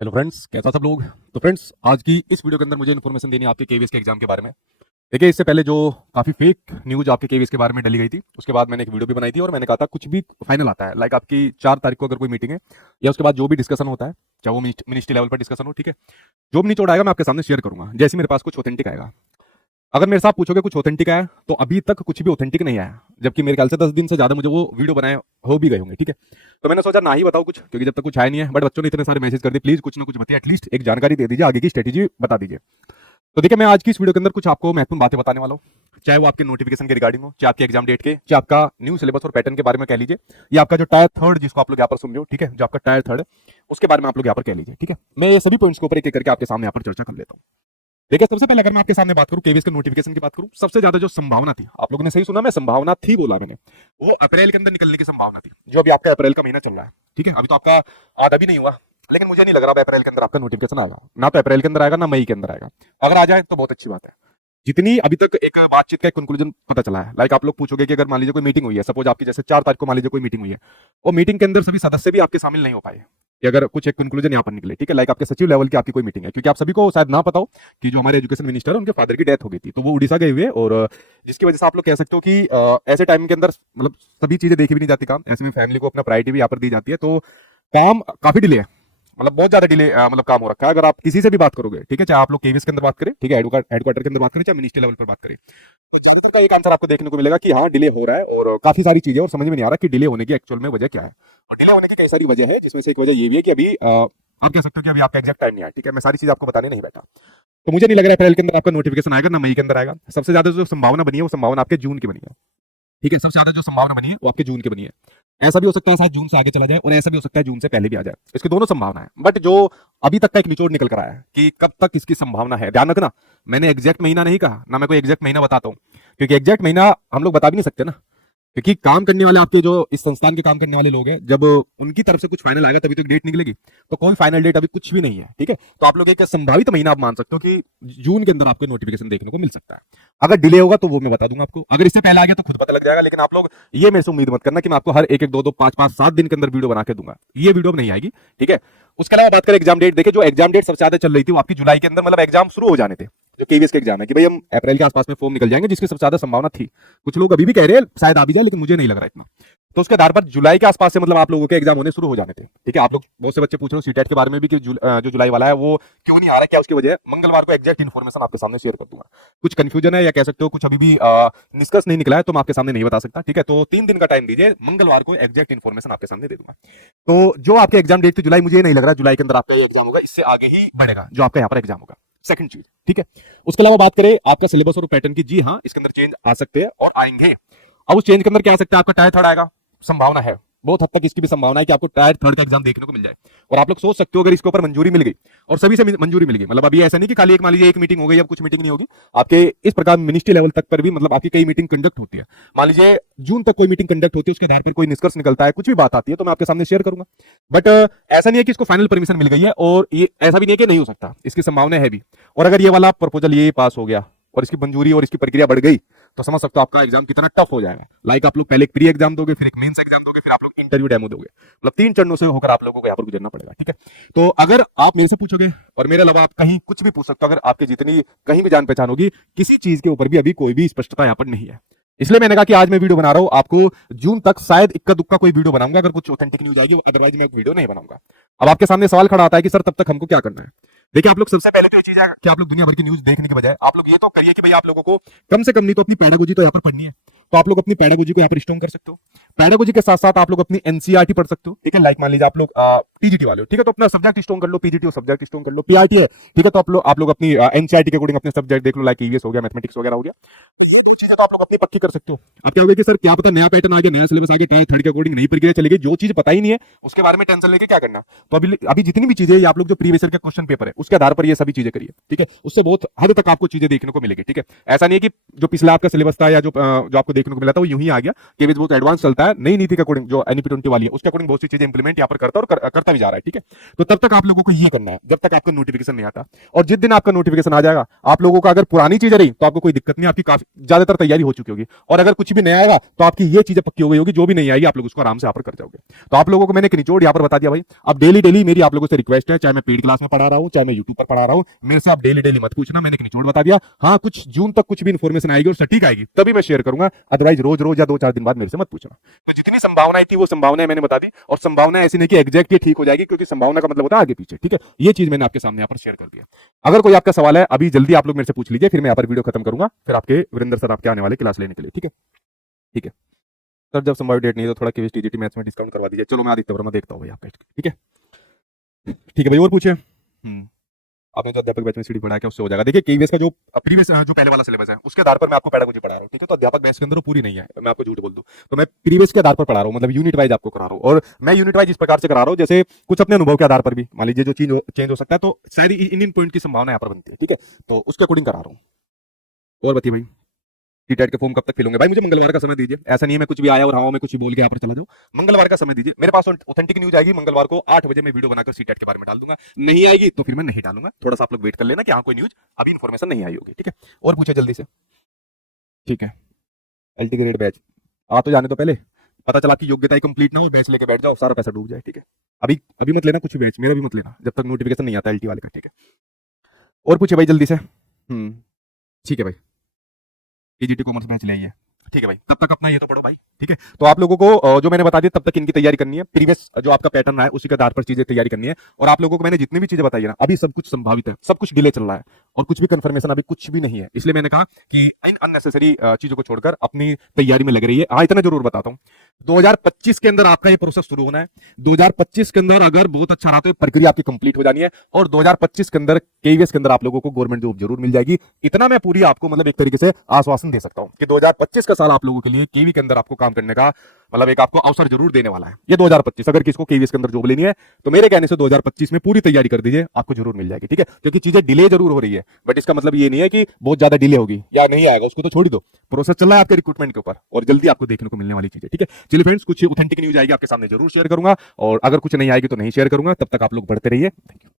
Hello friends, कैसा सब लोग। तो फ्रेंड्स, आज की इस वीडियो के अंदर मुझे इन्फॉर्मेशन देनी है आपके केवीएस के एग्जाम के बारे में। देखिए, इससे पहले जो काफ़ी फेक न्यूज़ आपके केवीएस के बारे में डली गई थी, उसके बाद मैंने एक वीडियो भी बनाई थी और मैंने कहा था कुछ भी फाइनल आता है, लाइक आपकी 4 तारीख को अगर कोई मीटिंग है या उसके बाद जो भी डिस्कशन होता है, चाहे वो मिनिस्ट्री लेवल पर डिस्कशन हो, ठीक है, जो भी निचोड़ आएगा मैं आपके सामने शेयर करूंगा जैसे मेरे पास कुछ ऑथेंटिक आएगा। अगर मेरे साथ पूछोगे कुछ ऑथेंटिक आया, तो अभी तक कुछ भी ऑथेंटिक नहीं आया, जबकि मेरे ख्याल से 10 दिन से ज्यादा मुझे वो वीडियो बनाए हो भी गए होंगे, ठीक है। तो मैंने सोचा ना ही बताऊं कुछ, क्योंकि जब तक कुछ आया नहीं है। बट बच्चों ने इतने सारे मैसेज कर दिए, प्लीज कुछ ना कुछ बताइए, एटलीस्ट एक जानकारी दे दीजिए, आगे की स्ट्रेटेजी बता दीजिए। तो देखिए, मैं आज की इस वीडियो के अंदर कुछ आपको महत्वपूर्ण बातें बताने वाला हूँ, चाहे वो आपके नोटिफिकेशन के रिगार्डिंग हो, चाहे आपके एग्जाम डेट के, चाहे आपका न्यू सिलेबस और पैटर्न के बारे में कह लीजिए, या आपका जो टायर थर्ड जिसको आप लोग यहाँ पर सुन रहे हो, ठीक है, जो आपका टायर थर्ड है उसके बारे में आप लोग यहाँ पर कह लीजिए, ठीक है। मैं ये सभी पॉइंट्स के ऊपर एक एक करके आपके सामने यहाँ पर चर्चा कर लेता हूँ। देखिए, सबसे पहले अगर मैं आपके सामने बात करूं केवीएस के नोटिफिकेशन की बात करूं, सबसे ज्यादा जो संभावना थी, आप लोगों ने सही सुना, मैं संभावना थी बोला मैंने, वो अप्रैल के अंदर निकलने की संभावना थी। जो अभी आपका अप्रैल का महीना चल रहा है, ठीक है, अभी तो आपका आधा भी नहीं हुआ, लेकिन मुझे नहीं लग रहा अप्रैल के अंदर आपका नोटिफिकेशन आएगा। ना तो अप्रैल के अंदर आएगा, ना मई के अंदर आएगा। अगर आ जाए तो बहुत अच्छी बात है। जितनी अभी तक एक बातचीत का एक कंक्लूजन पता चला है, लाइक आप लोग पूछोगे कि अगर मान लीजिए कोई मीटिंग हुई है, सपोज आपकी जैसे 4 तारीख को मान लीजिए कोई मीटिंग हुई है, और मीटिंग के अंदर सभी सदस्य भी आपके शामिल नहीं हो पाए, कि अगर कुछ एक कंक्लूजन यहाँ पर निकले, ठीक है, लाइक आपके सचिव लेवल की आपकी कोई मीटिंग है, क्योंकि आप सभी को शायद ना पता हो कि जो हमारे एजुकेशन मिनिस्टर है उनके फादर की डेथ हो गई थी, तो वो उड़ीसा गए हुए, और जिसकी वजह से आप लोग कह सकते हो कि ऐसे टाइम के अंदर मतलब सभी चीजें देखी भी नहीं जाती, काम ऐसे में फैमिली को अपना प्रायोरिटी भी यहाँ पर दी जाती है, तो काम काफी डिले है, मतलब बहुत ज्यादा डिले मतलब काम हो रखा है। अगर आप किसी से भी बात करोगे, ठीक है, चाहे आप लोग केवीएस के अंदर बात करें, ठीक है, हेडक्वार्टर के अंदर बात करें, चाहे मिनिस्ट्री लेवल पर बात करें, तो ज्यादातर का एक आंसर आपको देखने को मिलेगा कि हाँ डिले हो रहा है, और काफी सारी चीजें, और समझ में नहीं आ रहा कि डिले होने की एक्चुअल में वजह क्या है। और डिले होने की कई सारी वजह है, जिसमें से एक वजह ये भी है कि अभी आप कह सकते हो कि अभी आपका एग्जैक्ट टाइम नहीं आया, ठीक है, मैं सारी चीज आपको बताने नहीं बैठा। तो मुझे नहीं लग रहा है अप्रैल के अंदर आपका नोटिफिकेशन आएगा, ना मई के अंदर आएगा। सबसे ज्यादा जो संभावना बनी है वो संभावना आपके जून की बनी है, ठीक है, सबसे ज्यादा जो संभावना बनी है वो आपके जून की बनी है। ऐसा भी हो सकता है शायद जून से आगे चला जाए, और ऐसा भी हो सकता है जून से पहले भी आ जाए, इसकी दोनों संभावना है। बट जो अभी तक का एक निचोड़ निकल कर आया है कि कब तक इसकी संभावना है, ध्यान रखना, मैंने एग्जैक्ट महीना नहीं कहा, ना मैं कोई एग्जैक्ट महीना बताता हूँ, क्योंकि एग्जैक्ट महीना हम लोग बता भी नहीं सकते ना, क्योंकि काम करने वाले आपके जो इस संस्थान के काम करने वाले लोग हैं, जब उनकी तरफ से कुछ फाइनल आएगा तभी तो डेट निकलेगी, तो कोई फाइनल डेट अभी कुछ भी नहीं है, ठीक है। तो आप लोग एक संभावित महीना आप मान सकते हो कि जून के अंदर आपको नोटिफिकेशन देखने को मिल सकता है। अगर डिले होगा तो वो मैं बता दूंगा आपको, अगर इससे पहले आ गया तो खुद पता लग जाएगा। लेकिन आप लोग ये मेरे से उम्मीद मत करना कि मैं आपको हर एक एक दो दो पांच पांच 7 दिन के अंदर वीडियो बना के दूंगा, ये वीडियो नहीं आएगी, ठीक है। उसके अलावा बात करें एग्जाम डेट, देखिए जो एग्जाम डेट सबसे ज्यादा चल रही थी वो आपकी जुलाई के अंदर, मतलब एग्जाम शुरू हो जाने थे, जो केवीएस के एग्जाम है, कि भाई हम अप्रैल के आसपास में फॉर्म निकल जाएंगे, जिसकी सबसे ज्यादा संभावना थी। कुछ लोग अभी भी कह रहे हैं शायद आ भी जाए, लेकिन मुझे नहीं लग रहा इतना। तो उसके आधार पर जुलाई के आसपास से मतलब आप लोगों के एग्जाम होने शुरू हो जाने थे, ठीक है। आप लोग बहुत से बच्चे पूछ रहे हो सीटेट के बारे में भी कि जो जुलाई वाला है वो क्यों नहीं आ रहा है, क्या उसकी वजह है, मंगलवार को एग्जैक्ट इन्फॉर्मेशन आपके सामने शेयर कर दूंगा। कुछ कंफ्यूजन है या कह सकते हो कुछ अभी भी निष्कर्ष नहीं निकला है, तो मैं आपके सामने नहीं बता सकता, ठीक है। तो 3 दिन का टाइम दीजिए, मंगलवार को एग्जैक्ट इन्फॉर्मेशन आपके सामने दे दूंगा। तो जो आपके एग्जाम डेट थी जुलाई, मुझे नहीं लग रहा जुलाई के अंदर आपका एग्जाम होगा, इससे आगे ही बढ़ेगा जो आपका यहाँ पर एग्जाम होगा। सेकंड चीज, ठीक है। उसके अलावा बात करें आपका सिलेबस और पैटर्न की, जी हाँ, इसके अंदर चेंज आ सकते हैं और आएंगे। अब उस चेंज के अंदर क्या आ सकता है, आपका टायर थर्ड आएगा, संभावना है, बहुत हद तक इसकी भी संभावना है कि आपको टायर थर्ड का एग्जाम देखने को मिल जाए। और आप लोग सोच सकते हो अगर इसके ऊपर मंजूरी मिल गई, और सभी से मंजूरी मिल गई, मतलब अभी ऐसा नहीं कि खाली एक मान लीजिए एक मीटिंग हो गई, अब कुछ मीटिंग नहीं होगी आपके, इस प्रकार मिनिस्ट्री लेवल तक पर भी मतलब आपकी कई मीटिंग कंडक्ट होती है। मान लीजिए जून तक कोई मीटिंग कंडक्ट होती है, उसके आधार पर कोई निष्कर्ष निकलता है, कुछ भी बात आती है, तो मैं आपके सामने शेयर करूंगा। बट ऐसा नहीं है कि इसको फाइनल परमिशन मिल गई है, और ये ऐसा भी नहीं है कि नहीं हो सकता, इसकी संभावना है भी। और अगर ये वाला प्रपोजल ये पास हो गया और इसकी मंजूरी और इसकी प्रक्रिया बढ़ गई, तो समझ सकते हो आपका एग्जाम कितना टफ हो जाएगा। लाइक आप लोग पहले एक प्री एग्जाम दोगे, फिर एक मेंस एग्जाम दोगे, फिर आप लोग इंटरव्यू डेमो दोगे, मतलब 3 चरणों से होकर आप लोगों को यहाँ पर गुजरना पड़ेगा, ठीक है। तो अगर आप मेरे से पूछोगे और मेरे अलावा आप कहीं कुछ भी पूछ सकते हो, अगर आपके जितनी कहीं भी जान पहचान होगी, किसी चीज के ऊपर भी अभी कोई भी स्पष्टता यहाँ पर नहीं है। इसलिए मैंने कहा कि आज मैं वीडियो बना रहा हूं, आपको जून तक शायद इक्का दुक्का कोई वीडियो बनाऊंगा अगर कुछ ऑथेंटिक न्यूज आएगी, अदरवाइज मैं वीडियो नहीं बनाऊंगा। अब आपके सामने सवाल खड़ा आता है कि सर तब तक हमको क्या करना है। देखिए, आप लोग सबसे पहले तो ये चीज है कि आप लोग दुनिया भर की न्यूज देखने के बजाय आप लोग ये तो करिए कि भाई आप लोगों को कम से कम नहीं तो अपनी पैडागोजी तो यहाँ पर पढ़नी है, तो आप लोग अपनी पैडागोजी को यहाँ पर स्ट्रॉन्ग कर सकते हो। पैडागोजी के साथ साथ आप लोग अपनी एनसीईआरटी पढ़ सकते हो, ठीक है। लाइक मान लीजिए आप लोग टीजीटी वाले हो, ठीक है, तो अपना सब्जेक्ट स्ट्रॉन्ग कर लो, पीजीटी सब्जेक्ट स्ट्रॉन्ग कर लो, पीआरटी है, ठीक है, तो आप लोग अपनी एनसीईआरटी के अकॉर्डिंग अपने सब्जेक्ट देख लो, लाइक ईवीएस हो गया, मैथमेटिक्स वगैरह हो गया, चीजें तो आप लोग अपनी पक्की कर सकते हो। अब क्या होगा कि सर क्या पता नया पैटर्न आ गया, नया सिलेबस आ गया, टायर थर्ड के अकॉर्डिंग नई प्रक्रिया चलेगी, जो चीज पता ही नहीं है उसके बारे में टेंशन लेके क्या करना। तो अभी जितनी भी चीजें आप लोग जो प्रीवियस ईयर के क्वेश्चन पेपर है उसके आधार पर ये सभी चीजें करिए, ठीक है, उससे बहुत हद तक आपको चीजें देखने को मिलेगी, ठीक है। ऐसा नहीं है कि जो पिछला आपका सिलेबस था या जो आपको देखने को मिला था वो यूं ही आ गया, केवीएस बहुत एडवांस चलता है नई नीति के अकॉर्डिंग, जो एनईपी 20 वाली है उसके अकॉर्डिंग बहुत सी चीजें इंप्लीमेंट यहाँ पर करता है और करता भी जा रहा है, ठीक है। तो तब तक आप लोगों को ये करना है जब तक आपको नोटिफिकेशन नहीं आता, और जिस दिन आपका नोटिफिकेशन आ जाएगा, आप लोगों का अगर पुरानी चीजें रही तो आपको कोई दिक्कत नहीं, आपकी काफी ज्यादातर तैयारी हो चुकी होगी, और अगर कुछ भी नया आएगा तो आपकी ये चीजें पक्की हो गई होगी, जो भी नहीं आएगी आप लोग उसको आराम से यहाँ पर कर जाओगे। तो आप लोगों को मैंने एक निचोड़ यहाँ पर बता दिया भाई। अब डेली डेली मेरी आप लोगों से रिक्वेस्ट है, चाहे मैं पेड क्लास में पढ़ा रहा हूँ चाहे मैं यूट्यूब पर पढ़ा रहा हूँ, मेरे से आप डेली डेली मत पूछना, मैंने एक निचोड़ बता दिया। हाँ, कुछ जून तक कुछ भी इन्फॉर्मेशन आएगी और सटीक आएगी तभी मैं शेयर करूंगा, अदरवाइज रोज रोज या 2-4 दिन बाद मेरे से मत पूछना। तो जितनी संभावनाएं थी वो संभावनाएं मैंने बता दी, और संभावना ऐसी नहीं कि एग्जैक्ट ये ठीक हो जाएगी, क्योंकि संभावना का मतलब होता है आगे पीछे, ठीक है। ये चीज मैंने आपके सामने यहाँ पर शेयर कर दिया। अगर कोई आपका सवाल है अभी जल्दी आप लोग मेरे से पूछ लीजिए, फिर मैं यहाँ पर वीडियो खत्म करूंगा, फिर आपके वीरेंद्र सर आपके आने वाले क्लास लेने के लिए, ठीक है। ठीक है सर, जब संभावित डेट नहीं है तो थोड़ा केवीएस टीजीटी मैथ्स में डिस्काउंट करवा दीजिए। चलो मैं आदित्य वर्मा देखता हूँ भाई आपका, ठीक है। ठीक है भाई, और पूछे। आपने जो अध्यापक बैच में सीडी पढ़ा क्या उससे हो जाएगा। देखिए केवीएस का जो प्रीवियस जो पहले वाला सिलेबस है उसके आधार पर मैं आपको पेडागोजी पढ़ा रहा हूँ, ठीक है। तो अध्यापक बैच के अंदर पूरी नहीं है, मैं आपको झूठ बोल दूं तो मैं प्रीवियस के आधार पर पढ़ा रहा हूँ, मतलब यूनिट वाइज आपको करा रहा हूँ। और मैं यूनिट वाइज इस प्रकार से करा रहा हूँ जैसे कुछ अपने अनुभव के आधार पर भी, मान लीजिए जो चेंज हो सकता है, तो शायद इन पॉइंट की संभावना यहाँ पर बनती है, ठीक है। तो उसके अकॉर्डिंग करा रहा हूँ। और बताइए भाई, टीटेट के फॉर्म कब तक फिल होंगे। भाई मुझे मंगलवार का समय दीजिए, ऐसा नहीं है मैं कुछ भी आया और हवा में कुछ भी बोल के यहाँ पर चला जाऊं। मंगलवार का समय दीजिए, मेरे पास ऑथेंटिक न्यूज आएगी मंगलवार को 8 बजे, मैं वीडियो बनाकर सीटेट के बारे में डाल दूंगा। नहीं आएगी तो फिर मैं नहीं डालूंगा, थोड़ा सा आप लोग वेट कर लेना कि हाँ कोई न्यूज अभी इन्फॉर्मेशन नहीं आई होगी, ठीक है। और पूछे जल्दी से, ठीक है। एलटी ग्रेड बैच आ तो जाने तो पहले, पता चला कि योग्यता कंप्लीट ना हो बैच लेके बैठ जाओ, सारा पैसा डूब जाए, ठीक है। अभी अभी मत लेना कुछ भी बैच, मेरा भी मत लेना जब तक नोटिफिकेशन नहीं आता एलटी वाले का, ठीक है। और पूछे भाई जल्दी से। ठीक है भाई, टीजीटी कॉमर्स बैच ले आइए, ठीक है भाई। तब तक अपना ये तो पढ़ो भाई, ठीक है। तो आप लोगों को जो मैंने बता दिया तब तक इनकी तैयारी करनी है, प्रीवियस जो आपका पैटर्न रहा है उसी के आधार पर चीजें तैयारी करनी है। और आप लोगों को मैंने जितनी भी चीजें बताई है ना, अभी सब कुछ संभावित है, सब कुछ डिले चल रहा है और कुछ भी कंफर्मेशन अभी कुछ भी नहीं है। इसलिए मैंने कहा कि इन अननेसेसरी चीजों को छोड़कर अपनी तैयारी में लग रही है। हाँ, इतना जरूर बताता हूँ, 2025 के अंदर आपका ये प्रोसेस शुरू होना है। 2025 के अंदर अगर बहुत अच्छा रहा तो प्रक्रिया आपकी कंप्लीट हो जानी है, और 2025 के अंदर केवीएस के अंदर आप लोगों को गवर्नमेंट जॉब जरूर मिल जाएगी। इतना मैं पूरी आपको मतलब एक तरीके से आश्वासन दे सकता हूं कि 2025 का साल आप लोगों के लिए केवी के अंदर आपको काम करने का मतलब एक आपको अवसर जरूर देने वाला है। ये 2025 अगर किसको केवीएस के अंदर जॉब लेनी है तो मेरे कहने से 2025 में पूरी तैयारी कर दीजिए, आपको जरूर मिल जाएगी, ठीक है। क्योंकि चीजें डिले जरूर हो रही है, बट इसका मतलब ये नहीं है कि बहुत ज्यादा डिले होगी या नहीं आएगा, उसको तो छोड़ ही दो। प्रोसेस चल रहा है आपके रिक्रूटमेंट के ऊपर और जल्दी आपको देखने को मिलने वाली चीजें, ठीक है। चलिए फ्रेंड्स, कुछ ऑथेंटिक न्यूज आएगी आपके सामने जरूर शेयर करूंगा, और अगर कुछ नहीं आएगी तो नहीं शेयर करूंगा। तब तक आप लोग बढ़ते रहिए, थैंक यू।